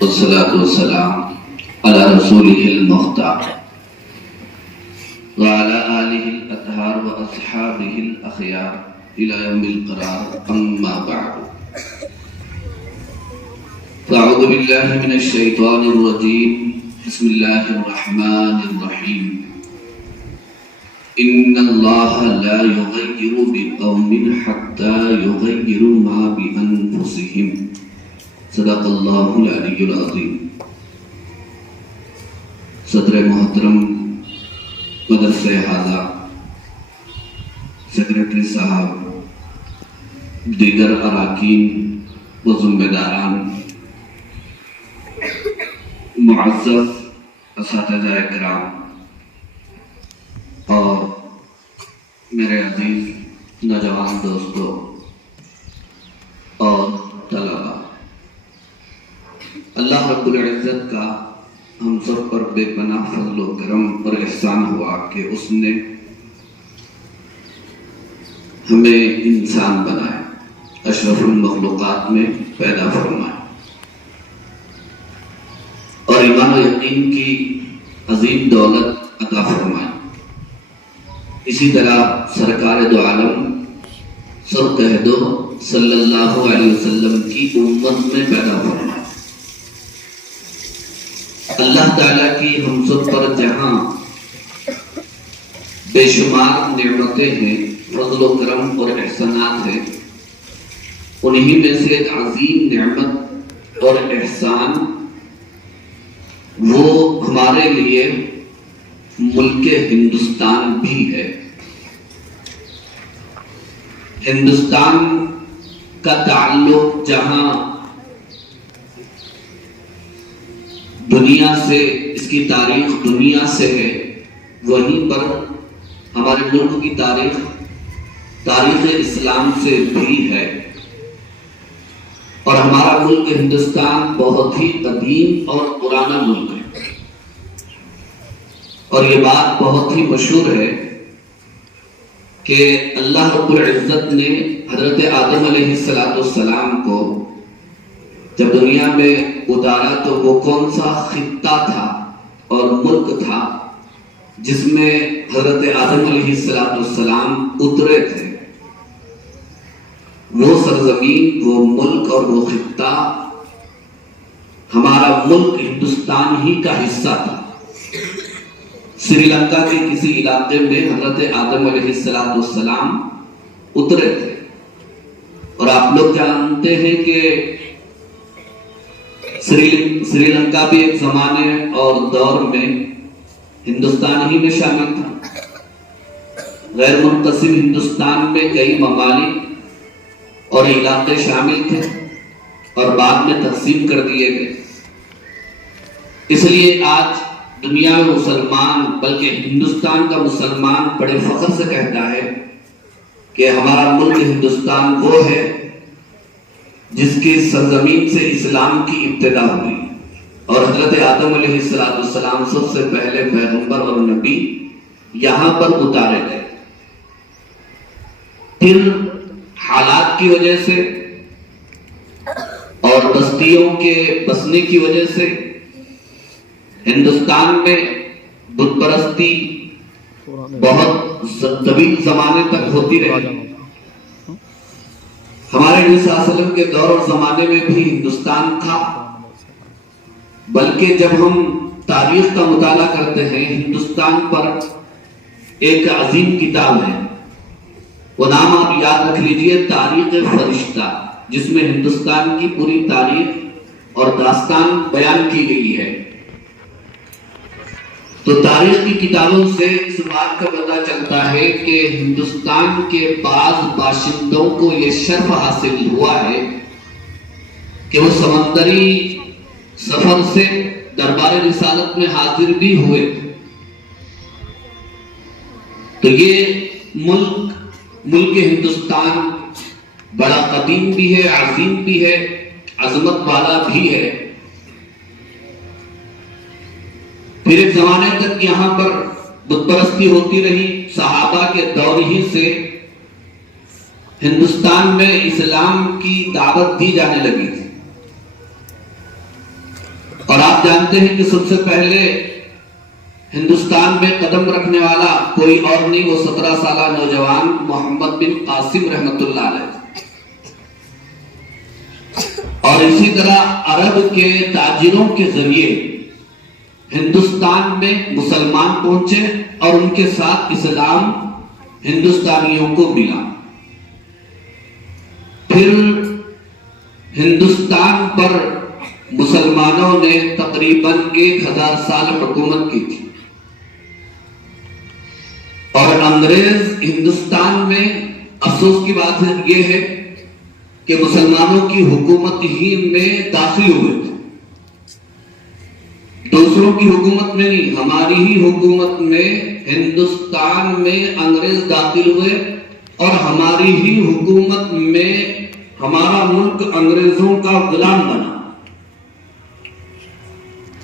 والصلاة والسلام على رسوله المختار وعلى آله الأطهار وأصحابه الأخيار إلى يوم القرار. أما بعد، فأعوذ بالله من الشيطان الرجيم. بسم الله الرحمن الرحيم. إن الله لا يغير بقوم حتى يغيروا ما بأنفسهم. صدق اللہ العلی العظیم. صدر محترم مدرسہ حاضہ، سیکریٹری صاحب، دیگر اراکین و ذمہ داران، معزز اساتذہ کرام اور میرے عزیز نوجوان دوستو اور طلباء، اللہ رب العزت کا ہم سب پر بے پناہ فضل و کرم اور احسان ہوا کہ اس نے ہمیں انسان بنایا، اشرف المخلوقات میں پیدا فرمایا اور ایمان و یقین کی عظیم دولت عطا فرمائی. اسی طرح سرکار دو عالم سر کہہ دو صلی اللہ علیہ وسلم کی امت میں پیدا فرمائی. اللہ تعالیٰ کی ہم سب پر جہاں بے شمار نعمتیں ہیں، فضل و کرم اور احسانات ہیں، انہی میں سے ایک عظیم نعمت اور احسان وہ ہمارے لیے ملک ہندوستان بھی ہے. ہندوستان کا تعلق جہاں دنیا سے، اس کی تاریخ دنیا سے ہے، وہیں پر ہمارے ملک کی تاریخ اسلام سے بھی ہے. اور ہمارا ملک ہندوستان بہت ہی قدیم اور پرانا ملک ہے. اور یہ بات بہت ہی مشہور ہے کہ اللہ رب العزت نے حضرت آدم علیہ السلام کو جب دنیا میں اتارا تو وہ کون سا خطہ تھا اور ملک تھا جس میں حضرت آدم علیہ السلام اترے تھے. وہ سرزمین، وہ ملک اور وہ خطہ ہمارا ملک ہندوستان ہی کا حصہ تھا. سری لنکا کے کسی علاقے میں حضرت آدم علیہ السلام اترے تھے. اور آپ لوگ جانتے ہیں کہ سری لنکا بھی ایک زمانے اور دور میں ہندوستان ہی میں شامل تھا. غیر منقسم ہندوستان میں کئی ممالک اور علاقے شامل تھے اور بعد میں تقسیم کر دیے گئے. اس لیے آج دنیا میں مسلمان، بلکہ ہندوستان کا مسلمان بڑے فخر سے کہتا ہے کہ ہمارا ملک ہندوستان وہ ہے جس کی سرزمین سے اسلام کی ابتدا ہوئی اور حضرت آدم علیہ السلام سب سے پہلے پیغمبر اور نبی یہاں پر اتارے گئے. پھر حالات کی وجہ سے اور بستیوں کے بسنے کی وجہ سے ہندوستان میں بت پرستی بہت طویل زمانے تک ہوتی رہی. ہمارے نبی صلی اللہ علیہ وسلم کے دور اور زمانے میں بھی ہندوستان تھا، بلکہ جب ہم تاریخ کا مطالعہ کرتے ہیں ہندوستان پر ایک عظیم کتاب ہے، وہ نام آپ یاد رکھ لیجئے، تاریخ فرشتہ، جس میں ہندوستان کی پوری تاریخ اور داستان بیان کی گئی ہے. تو تاریخ کی کتابوں سے اس بات کا پتہ چلتا ہے کہ ہندوستان کے بعض باشندوں کو یہ شرف حاصل ہوا ہے کہ وہ سمندری سفر سے دربار رسالت میں حاضر بھی ہوئے. تو یہ ملک ہندوستان بڑا قدیم بھی ہے، عظیم بھی ہے، عظمت والا بھی ہے. پھر ایک زمانے تک یہاں پر بت پرستی ہوتی رہی. صحابہ کے دور ہی سے ہندوستان میں اسلام کی دعوت دی جانے لگی تھی. آپ جانتے ہیں کہ سب سے پہلے ہندوستان میں قدم رکھنے والا کوئی اور نہیں، وہ 17 سالہ نوجوان محمد بن قاسم رحمت اللہ علیہ، اور اسی طرح عرب کے تاجروں کے ذریعے ہندوستان میں مسلمان پہنچے اور ان کے ساتھ اسلام ہندوستانیوں کو ملا۔ پھر ہندوستان پر مسلمانوں نے تقریباً 1000 سال حکومت کی تھی، اور انگریز ہندوستان میں افسوس کی بات یہ ہے کہ مسلمانوں کی حکومت ہی میں داخل ہوئے تھے، دوسروں کی حکومت میں نہیں، ہماری ہی حکومت میں ہندوستان میں انگریز داخل ہوئے اور ہماری ہی حکومت میں ہمارا ملک انگریزوں کا غلام بنا۔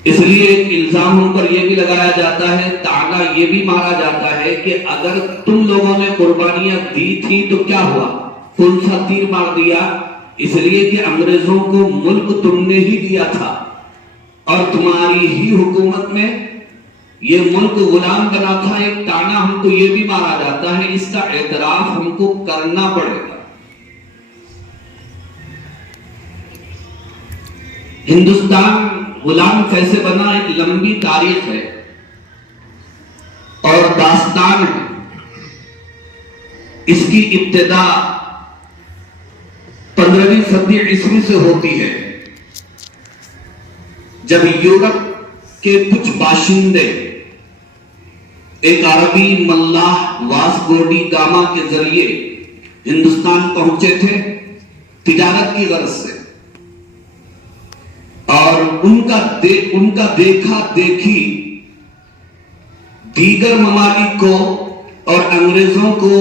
اس لیے ایک الزام ان پر یہ بھی لگایا جاتا ہے، طعنہ یہ بھی مارا جاتا ہے کہ اگر تم لوگوں نے قربانیاں دی تھی تو کیا ہوا، کون سا تیر مار دیا؟ اس لیے کہ انگریزوں کو ملک تم نے ہی دیا تھا اور تمہاری ہی حکومت میں یہ ملک غلام بنا تھا۔ ایک طعنہ ہم کو یہ بھی مارا جاتا ہے، اس کا اعتراف ہم کو کرنا پڑے گا۔ ہندوستان غلام کیسے بنا ایک لمبی تاریخ ہے اور داستان ہے۔ اس کی ابتدا 15ویں صدی عیسوی سے ہوتی ہے، جب یورپ کے کچھ باشندے ایک عربی ملاح واسکو ڈی گاما کے ذریعے ہندوستان پہنچے تھے تجارت کی غرض سے، اور ان کا دیکھا دیکھی دیگر ممالک کو اور انگریزوں کو،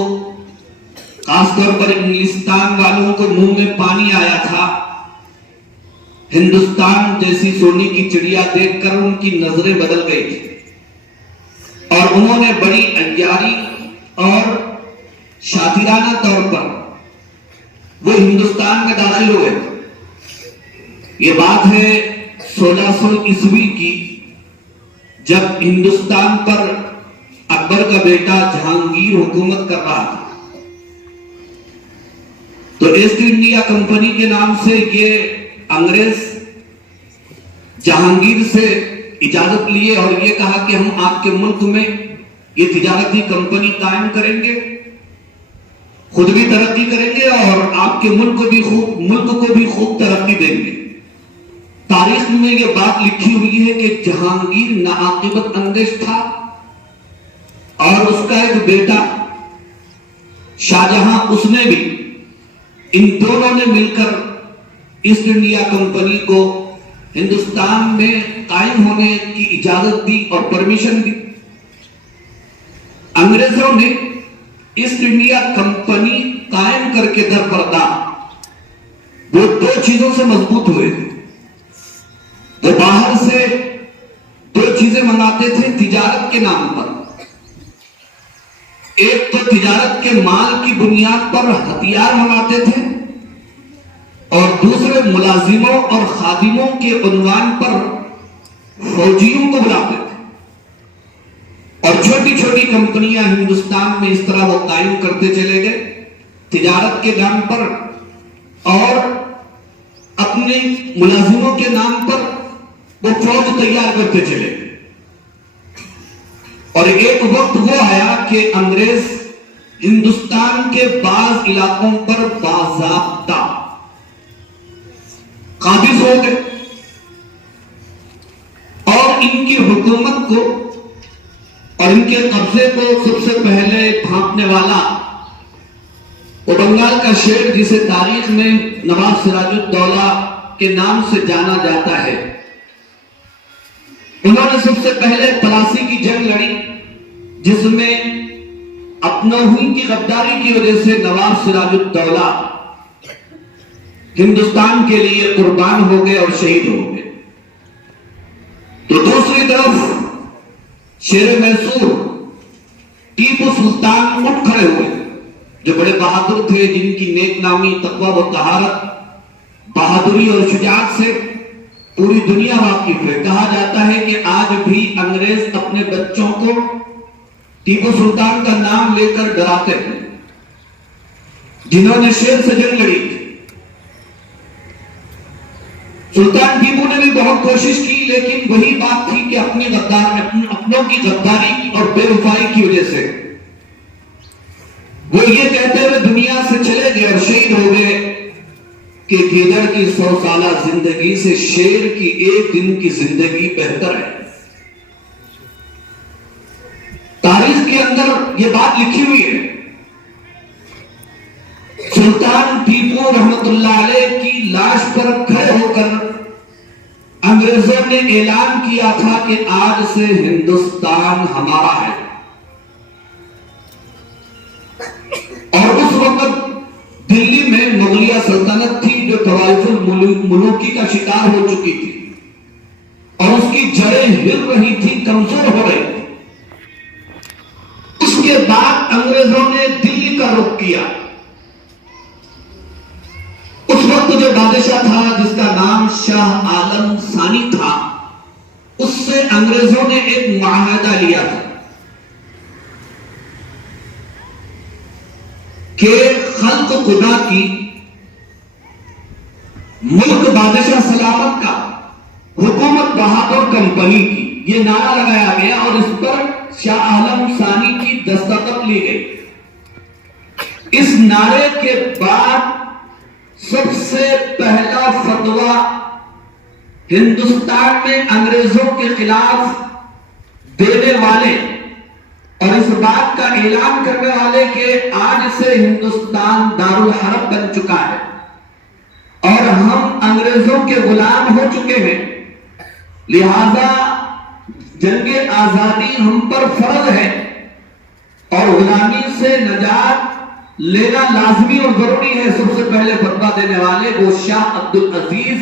خاص طور پر انگلستان والوں کو منہ میں پانی آیا تھا۔ ہندوستان جیسی سونے کی چڑیا دیکھ کر ان کی نظریں بدل گئی تھی اور انہوں نے بڑی عیاری اور شاطرانہ طور پر وہ ہندوستان میں داخل ہوئے۔ یہ بات ہے 1600 عیسوی کی، جب ہندوستان پر اکبر کا بیٹا جہانگیر حکومت کر رہا تھا، تو ایسٹ انڈیا کمپنی کے نام سے یہ انگریز جہانگیر سے اجازت لیے اور یہ کہا کہ ہم آپ کے ملک میں یہ تجارتی کمپنی قائم کریں گے، خود بھی ترقی کریں گے اور آپ کے ملک کو بھی خوب ترقی دیں گے۔ تاریخ میں یہ بات لکھی ہوئی ہے کہ جہانگیر ناعاقبت اندیش تھا اور اس کا ایک بیٹا شاہجہاں، اس نے بھی، ان دونوں نے مل کر ایسٹ انڈیا کمپنی کو ہندوستان میں قائم ہونے کی اجازت دی اور پرمیشن دی۔ انگریزوں نے ایسٹ انڈیا کمپنی قائم کر کے درپردہ وہ 2 چیزوں سے مضبوط ہوئے تھے۔ وہ باہر سے 2 چیزیں منگاتے تھے تجارت کے نام پر، ایک تو تجارت کے مال کی بنیاد پر ہتھیار منگاتے تھے اور دوسرے ملازموں اور خادموں کے عنوان پر فوجیوں کو بلاتے تھے، اور چھوٹی چھوٹی کمپنیاں ہندوستان میں اس طرح وہ قائم کرتے چلے گئے تجارت کے نام پر، اور اپنے ملازموں کے نام پر وہ فوج تیار کرتے چلے گئے۔ اور ایک وقت وہ آیا کہ انگریز ہندوستان کے بعض علاقوں پر باضابطہ قابض ہو گئے اور ان کی حکومت کو اور ان کے قبضے کو سب سے پہلے بھانپنے والا وہ بنگال کا شیر، جسے تاریخ میں نواب سراج الدولہ کے نام سے جانا جاتا ہے، انہوں نے سب سے پہلے پلاسی کی جنگ لڑی، جس میں اپنوں کی غداری کی وجہ سے نواب سراج الدولہ ہندوستان کے لیے قربان ہو گئے اور شہید ہو گئے۔ تو دوسری طرف شیر میسور ٹیپو سلطان اٹھ کھڑے ہوئے، جو بڑے بہادر تھے، جن کی نیک نامی، تقویٰ و طہارت، بہادری اور شجاعت سے پوری دنیا واقف ہے. کہا جاتا ہے کہ آج بھی انگریز اپنے بچوں کو ٹیپو سلطان کا نام لے کر ڈراتے ہیں، جنہوں نے شیر سے جنگ لڑی تھی. سلطان ٹیپو نے بھی بہت کوشش کی، لیکن وہی بات تھی کہ اپنوں کی غداری اور بے وفائی کی وجہ سے وہ یہ کہتے ہوئے دنیا سے چلے گئے اور شہید ہو گئے کہ گیدڑ کی 100 سالہ زندگی سے شیر کی ایک دن کی زندگی بہتر ہے. تاریخ کے اندر یہ بات لکھی ہوئی ہے. سلطان ٹیپو رحمت اللہ علیہ کی لاش پر کھڑے ہو کر انگریزوں نے اعلان کیا تھا کہ آج سے ہندوستان ہمارا ہے. اور اس وقت دلی میں مغلیہ سلطنت تھی جو طوائف الملوکی کا شکار ہو چکی تھی اور اس کی جڑیں ہل رہی تھی، کمزور ہو رہی تھی. اس کے بعد انگریزوں نے دلی کا رخ کیا. اس وقت جو بادشاہ تھا جس کا نام شاہ عالم ثانی تھا، اس سے انگریزوں نے ایک معاہدہ لیا تھا کہ خلق خدا کی، ملک بادشاہ سلامت کا، حکومت بہادر کمپنی کی، یہ نعرہ لگایا گیا اور اس پر شاہ عالم ثانی کی دستخط لی گئی. اس نعرے کے بعد سب سے پہلا فتویٰ ہندوستان میں انگریزوں کے خلاف دینے والے اور اس بات کا اعلان کرنے والے کہ آج سے ہندوستان دارالحرب بن چکا ہے اور ہم انگریزوں کے غلام ہو چکے ہیں، لہذا جنگ آزادی ہم پر فرض ہے اور غلامی سے نجات لینا لازمی اور ضروری ہے. سب سے پہلے فتویٰ دینے والے وہ شاہ عبدالعزیز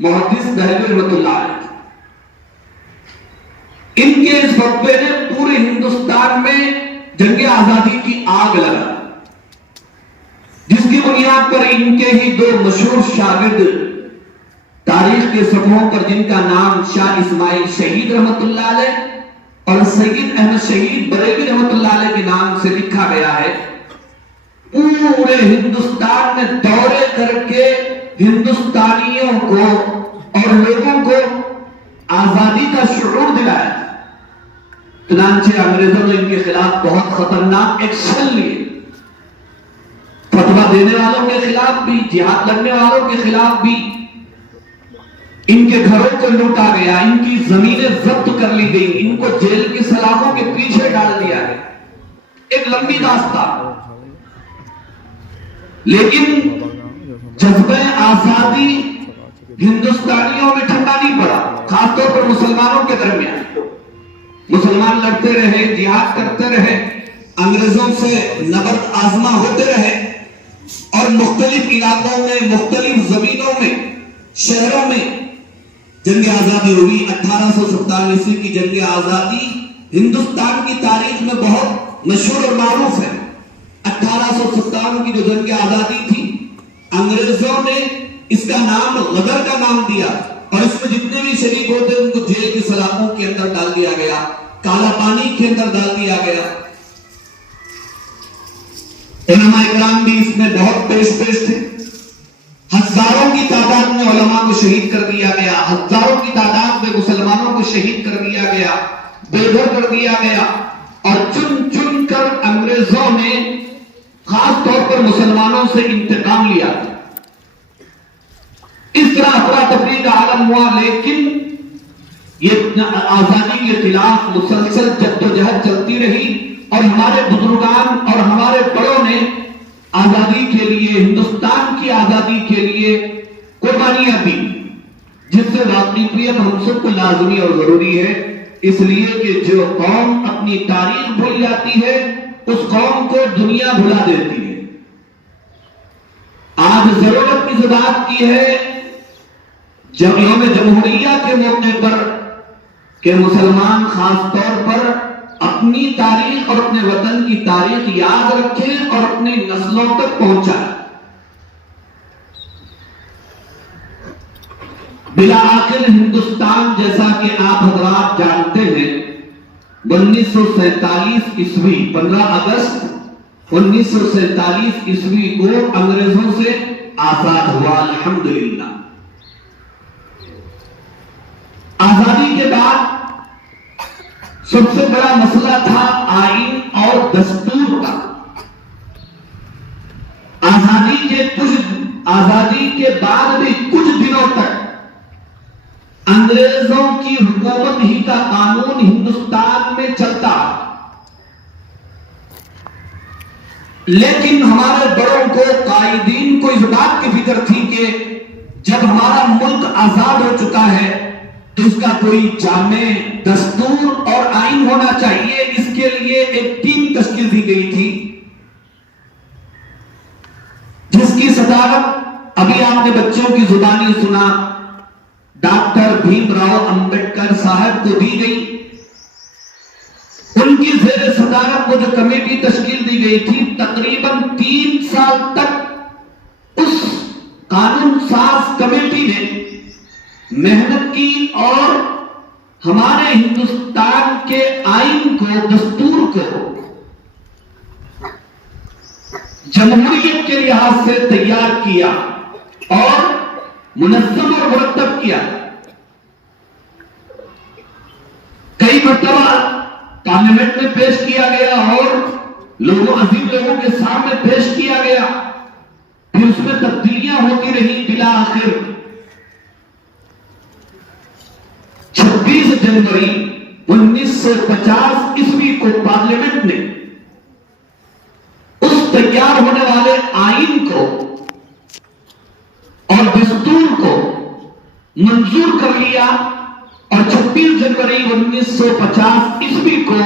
محدث دہلوی رحمۃ اللہ علیہ. ان کے اس فتوے نے پورے ہندوستان میں جنگ آزادی کی آگ لگا، جس کی بنیاد پر ان کے ہی دو مشہور شاگرد تاریخ کے صفحوں پر، جن کا نام شاہ اسماعیل شہید رحمۃ اللہ علیہ اور سید احمد شہید بریلوی رحمۃ اللہ علیہ کے نام سے لکھا گیا ہے، پورے ہندوستان میں دورے کر کے ہندوستانیوں کو اور لوگوں کو آزادی کا شعور دلایا. چنانچہ انگریزوں نے ان کے خلاف بہت خطرناک ایکشن لیے. فتویٰ دینے والوں کے خلاف بھی، جہاد لڑنے والوں کے خلاف بھی. ان کے گھروں کو لوٹا گیا، ان کی زمینیں ضبط کر لی گئی، ان کو جیل کی سلاخوں کے پیچھے ڈال دیا ہے. ایک لمبی داستان، لیکن جذبہ آزادی ہندوستانیوں میں ٹھنڈا نہیں پڑا، خاص طور پر مسلمانوں کے درمیان. مسلمان لڑتے رہے، جہاد کرتے رہے، انگریزوں سے نبرد آزما ہوتے رہے اور مختلف علاقوں میں، مختلف زمینوں میں، شہروں میں جنگ آزادی ہوئی. 1847 کی جنگ آزادی ہندوستان کی تاریخ میں بہت مشہور اور معروف ہے. 1857 کی جو جنگ آزادی تھی، انگریزوں نے اس کا نام غدر کا نام دیا اور اس میں جتنے بھی شریک ہوتے ان کو جیل کی سلاخوں کے اندر ڈال دیا گیا، کالا پانی کے اندر ڈال دیا گیا. علماء اکرام بھی اس میں بہت پیش تھے. ہزاروں کی تعداد میں علماء کو شہید کر دیا گیا، ہزاروں کی تعداد میں مسلمانوں کو شہید کر دیا گیا، بے گھر کر دیا گیا اور چن چن کر انگریزوں نے خاص طور پر مسلمانوں سے انتقام لیا. اس طرح افراتفری کا عالم ہوا، لیکن یہ آزادی کے خلاف مسلسل جدوجہد چلتی رہی اور ہمارے بزرگان اور ہمارے بڑوں نے آزادی کے لیے، ہندوستان کی آزادی کے لیے قربانیاں دی، جس سے واقعیت ہم سب کو لازمی اور ضروری ہے. اس لیے کہ جو قوم اپنی تاریخ بھول جاتی ہے اس قوم کو دنیا بھلا دیتی ہے. آج ضرورت اس بات کی ہے جب یوم جمہوریہ کے موقع پر کہ مسلمان خاص طور پر اپنی تاریخ اور اپنے وطن کی تاریخ یاد رکھیں اور اپنی نسلوں تک پہنچائیں. بالآخر ہندوستان جیسا کہ آپ حضرات جانتے ہیں 1947 عیسوی 15 اگست 1947 عیسوی کو انگریزوں سے آزاد ہوا الحمدللہ۔ آزادی کے بعد سب سے بڑا مسئلہ تھا آئین اور دستور کا۔ آزادی کے بعد بھی کچھ دنوں تک انگریزوں کی حکومت ہی کا قانون ہندوستان میں چلتا، لیکن ہمارے بڑوں کو قائدین کو اس بات کی فکر تھی کہ جب ہمارا ملک آزاد ہو چکا ہے تو اس کا کوئی جامع دستور اور آئین ہونا چاہیے۔ اس کے لیے ایک ٹیم تشکیل دی گئی تھی جس کی صدارت ابھی آپ نے بچوں کی زبانی سنا ڈاکٹر بھیم راؤ امبیڈکر صاحب کو دی گئی۔ ان کی زیر صدارت وہ جو کمیٹی تشکیل دی گئی تھی تقریباً 3 سال تک اس قانون ساز کمیٹی نے محنت کی اور ہمارے ہندوستان کے آئین کو، دستور کو جمہوریت کے لحاظ سے تیار کیا اور منظم اور مرتب کیا۔ کئی مرتبہ پارلیمنٹ میں پیش کیا گیا اور عظیم لوگوں کے سامنے پیش کیا گیا، پھر اس میں تبدیلیاں ہوتی رہی۔ بالآخر 26 جنوری 1950 عیسوی کو پارلیمنٹ نے اس تیار ہونے والے آئین کو اور دستور کو منظور کر لیا اور 26 جنوری 1950 عیسوی کو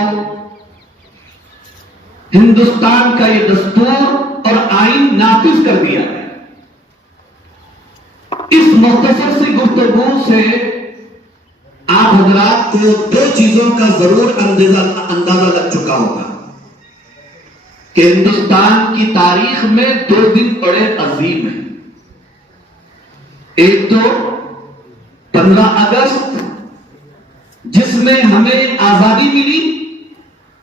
ہندوستان کا یہ دستور اور آئین نافذ کر دیا گیا۔ اس مختصر سی گفتگو سے آپ حضرات کو 2 چیزوں کا ضرور اندازہ لگ چکا ہوگا کہ ہندوستان کی تاریخ میں 2 دن بڑے عظیم ہیں۔ ایک تو 15 اگست جس میں ہمیں آزادی ملی،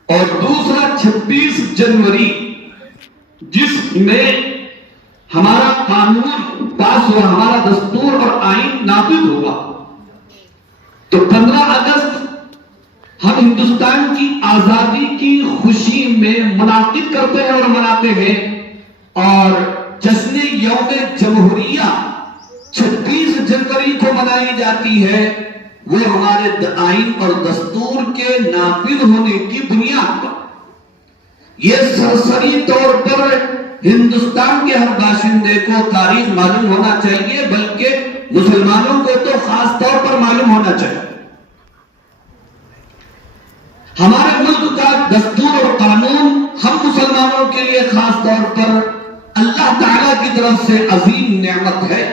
اور دوسرا 26 جنوری جس میں ہمارا قانون پاس ہوا، ہمارا دستور اور آئین نافذ ہوا۔ تو 15 اگست ہم ہندوستان کی آزادی کی خوشی میں منعقد کرتے ہیں اور مناتے ہیں، اور جشن یوم جمہوریہ 26 جنوری کو منائی جاتی ہے، وہ ہمارے آئین اور دستور کے نافذ ہونے کی بنیاد پر۔ یہ سرسری طور پر ہندوستان کے ہر باشندے کو تاریخ معلوم ہونا چاہیے، بلکہ مسلمانوں کو تو خاص طور پر معلوم ہونا چاہیے۔ ہمارے ملک کا دستور اور قانون ہم مسلمانوں کے لیے خاص طور پر اللہ تعالیٰ کی طرف سے عظیم نعمت ہے،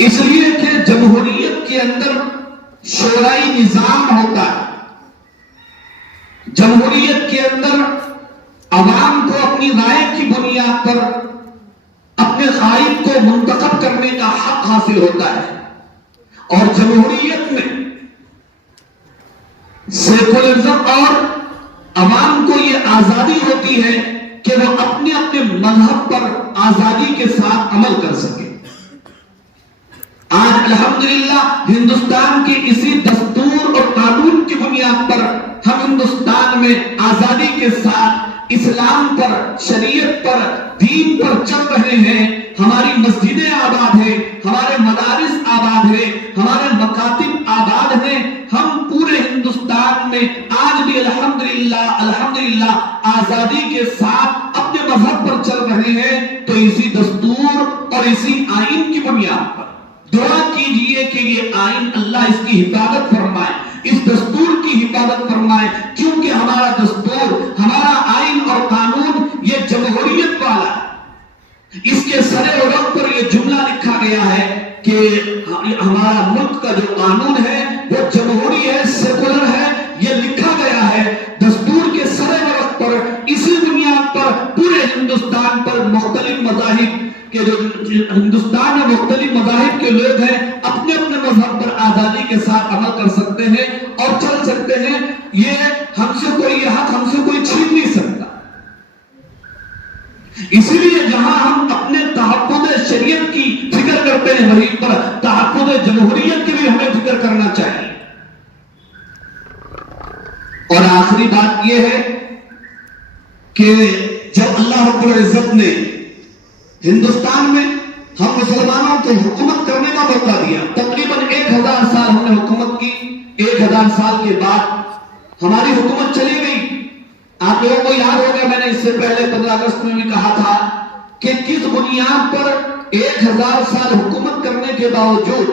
اس لیے کہ جمہوریت کے اندر شورائی نظام ہوتا ہے۔ جمہوریت کے اندر عوام کو اپنی رائے کی بنیاد پر اپنے قائد کو منتخب کرنے کا حق حاصل ہوتا ہے، اور جمہوریت میں سیکولرزم اور عوام کو یہ آزادی ہوتی ہے کہ وہ اپنے اپنے مذہب پر آزادی کے ساتھ عمل کر سکے۔ آج الحمدللہ ہندوستان کی اسی دستور اور قانون کی بنیاد پر ہم ہندوستان میں آزادی کے ساتھ اسلام پر، شریعت پر، دین پر چل رہے ہیں۔ ہماری مسجدیں آباد ہیں، ہمارے مدارس آباد ہیں، ہمارے مکاتب آباد ہیں۔ ہم پورے ہندوستان میں آج بھی الحمدللہ آزادی کے ساتھ اپنے مذہب پر چل رہے ہیں، تو اسی دستور اور اسی آئین کی بنیاد پر دعا کیجئے کہ یہ آئین اللہ اس کی حفاظت فرمائے، اس دستور کی حفاظت فرمائے، کیونکہ ہمارا دستور، ہمارا آئین اور قانون یہ جمہوریت والا ہے۔ اس کے سر ورق پر یہ جملہ لکھا گیا ہے کہ ہمارا ملک کا جو قانون ہے وہ جمہوری ہے، سیکولر ہے، یہ لکھا گیا ہے دستور کے سر پر۔ اسی بنیاد پر پورے ہندوستان پر مختلف مذاہب کے جو ہندوستان میں مختلف مذاہب کے لوگ ہیں، اپنے اپنے مذہب پر آزادی کے ساتھ عمل کر سکتے ہیں اور چل سکتے ہیں، یہ حق ہم سے کوئی چھین نہیں سکتا۔ اسی لیے جہاں ہم اپنے تحفظ شریعت کی فکر کرتے ہیں، وہیں پر تحفظ جمہوریت کی بھی ہمیں فکر کرنا چاہیے۔ اور آخری بات یہ ہے کہ جب اللہ رب العزت نے ہندوستان میں ہم مسلمانوں کو حکومت کرنے کا موقع دیا، تقریباً 1000 سال ہم نے حکومت کی، 1000 سال کے بعد ہماری حکومت چلی گئی۔ آپ لوگوں کو یاد ہوگا میں نے اس سے پہلے 15 اگست میں بھی کہا تھا کہ کس بنیاد پر 1000 سال حکومت کرنے کے باوجود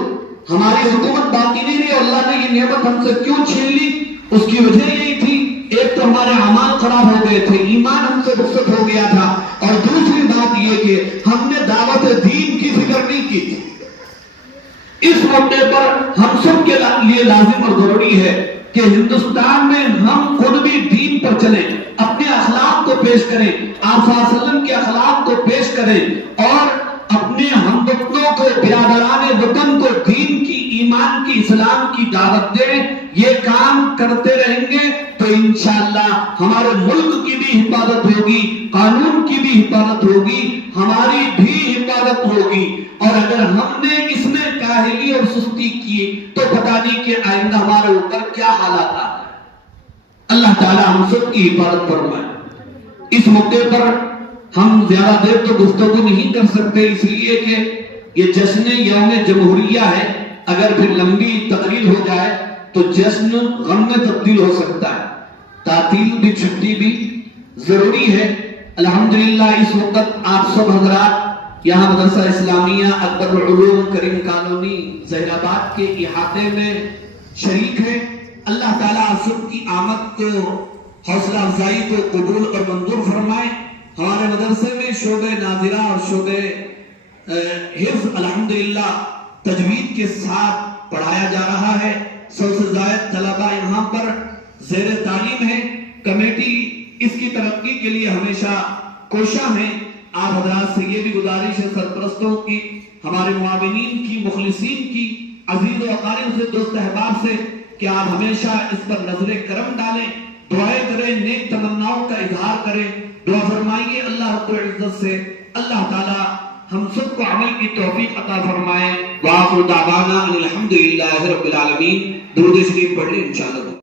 ہماری حکومت باقی نہیں رہی، اللہ نے یہ نعمت ہم سے کیوں چھین لی؟ اس کی وجہ یہی تھی، ایک تو ہمارے اعمال خراب ہو گئے تھے، ایمان ہم سے رخصت ہو گیا تھا، اور دوسری بات یہ کہ ہم نے دعوت دین کی فکر نہیں کی تھی۔ اس موقع پر ہم سب کے لیے لازم اور ضروری ہے کہ ہندوستان میں ہم خود بھی دین پر چلیں، اپنے اخلاق کو پیش کریں، آپ صلی اللہ علیہ وسلم کے اخلاق کو پیش کریں، اور اپنے ہم وطنوں کو، برادران وطن کو دین کی، ایمان کی، اسلام کی دعوت دیں۔ یہ کام کرتے رہیں گے تو انشاءاللہ ہمارے ملک کی بھی حفاظت ہوگی، قانون کی بھی حفاظت ہوگی، ہماری بھی حفاظت ہوگی۔ اور اگر ہم نے اس میں کاہلی اور سستی کی تو پتہ نہیں کہ آئندہ ہمارے اوپر کیا حالات آتے ہیں۔ اللہ تعالی ہم سب کی حفاظت فرمائے۔ اس موقع پر ہم زیادہ دیر تو گفتگو نہیں کر سکتے، اس لیے کہ یہ جشن یوم جمہوریہ ہے، اگر پھر لمبی تقریر ہو جائے تو جشن غم میں تبدیل ہو سکتا ہے۔ تعطیل بھی، چھٹی بھی ضروری ہے۔ الحمدللہ اس وقت آپ سب حضرات یہاں مدرسہ اسلامیہ اکبر العلوم کریم کالونی ظہیر آباد کے احاطے میں شریک ہیں۔ اللہ تعالیٰ سب کی آمد کو، حوصلہ افزائی کو قبول اور منظور فرمائے۔ ہمارے مدرسے میں شعبہ ناظرہ اور شعبہ حفظ الحمدللہ تجوید کے ساتھ پڑھایا جا رہا ہے۔ 100 سے زائد طلبہ یہاں پر زیر تعلیم ہے۔ کمیٹی اس کی ترقی کے لیے ہمیشہ کوشاں ہے۔ آپ حضرات سے یہ بھی گزارش ہے، سرپرستوں کی، ہمارے معاونین کی، مخلصین کی، عزیز و اقارب سے، دوست احباب سے، کہ آپ ہمیشہ اس پر نظر کرم ڈالیں، دعائیں کریں، نیک تمناؤں کا اظہار کریں، دعا فرمائیے اللہ رب العزت سے اللہ تعالی ہم سب کو عمل کی توفیق عطا فرمائے۔ وآخر دعوانا ان الحمدللہ رب العالمین۔ درود شریف پڑھ لیں انشاءاللہ۔